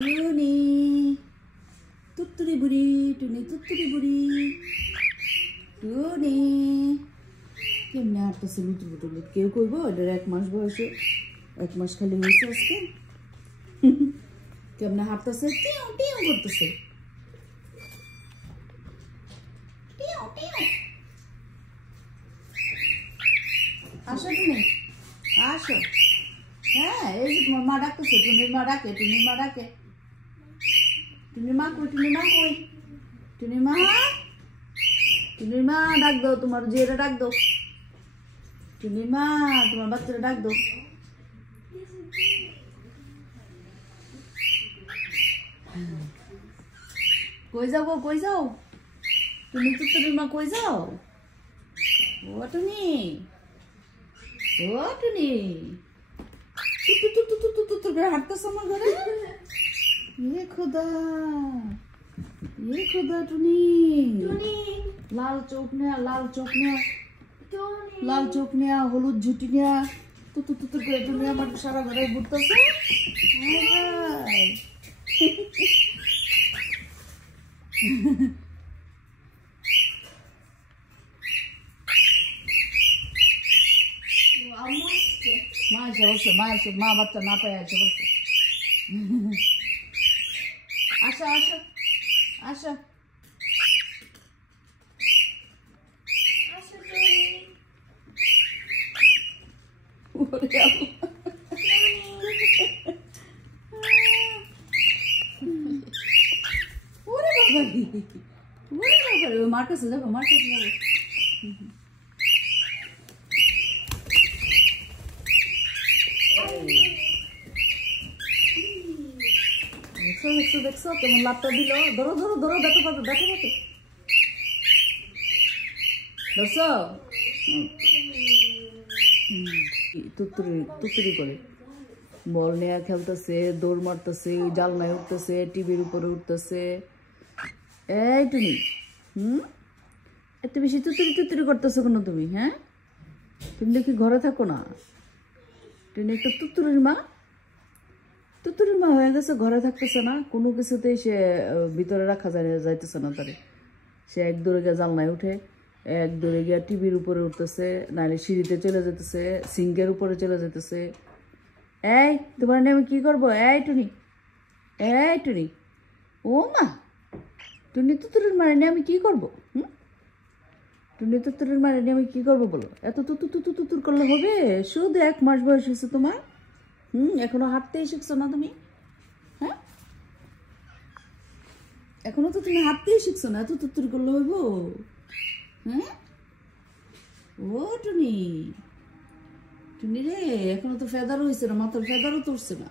টুনি তুত্তুরি বুড়ি টুনি তুত্তুরি বুড়ি টুনি কেমনে হাঁটতেছে লুটুর বুটুর কেউ কইব এটার 1 মাস বয়সে 1 মাস খালি হয়েছে আজকে কেমনে হাঁটতেছে টিউ টিউ করতেছে টিউ টিউ আসো তুমি আসো হ্যাঁ এই যে তোমার মা ডাকতেছে টুনির মা ডাকে টুনির মা ডাকে টুনির মা কই টুনির মা কই টুনির মা ডাক দাও তোমার জিয়েরা ডাক দাও টুনির মা তোমার বাচ্চারা ডাক দাও কই যাও গো কই যাও তুমি টুনির মা কই যাও ও টুনি হাঁটতেছ আমার ঘরে ये खुदा टुनी लाल चौक ने हलुद झुटी ने तुतुर করে তুমি আমার সারা ঘরে ঘুরতেছ মা বাচ্চা না পায় আসে বলছে আসো আসো আসো মার কাছে যাবো দেখছো কেমন লাভটা দিল ধরো দেখো পাবে ধরছো তুত্তুরি করে বল নিয়ে খেলতেছে দৌড় মারতেছে জালনায় উঠতেছে টিভির উপরে উঠতেছে এই তুমি এত বেশি তুত্তুরি করতেছো কেন তুমি হ্যাঁ তুমি দেখি ঘরে থাকো না তুমি একটা তুত্তুরির মা হয়ে গেছে ঘরে থাকতেছে না কোনো কিছুতেই সে ভিতরে রাখা যাইতেছে না তারে সে এক দৌড়ে গিয়ে জালনায় উঠে এক দৌড়ে গিয়ে টিভির উপরে উঠতেছে নাহলে সিঁড়িতে চলে যেতেছে সিঙ্কের উপরে চলে যেতেছে এই তোমার নিয়ে আমি কি করবো এই টুনি ও মা টুনি তুতুরের মারে নিয়ে আমি কি করবো টুনি তুতুরের মারে নিয়ে আমি কি করবো বলো এত তুতুর করলে হবে শুধু 1 মাস বয়স হয়েছে তোমার এখনো হাঁটতেই শিখছো না তুমি হ্যাঁ এখনো তো তুমি হাঁটতেই শিখছো না এত তুতুর করলে হইব হ্যাঁ ও টুনি রে এখনো তো ফেদারও হয়েছে না মাথার ফেদারও তুলছে না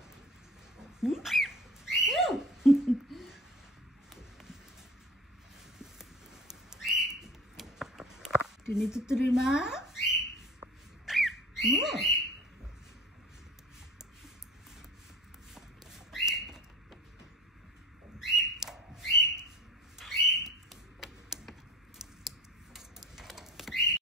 টুনি তুতুরির মা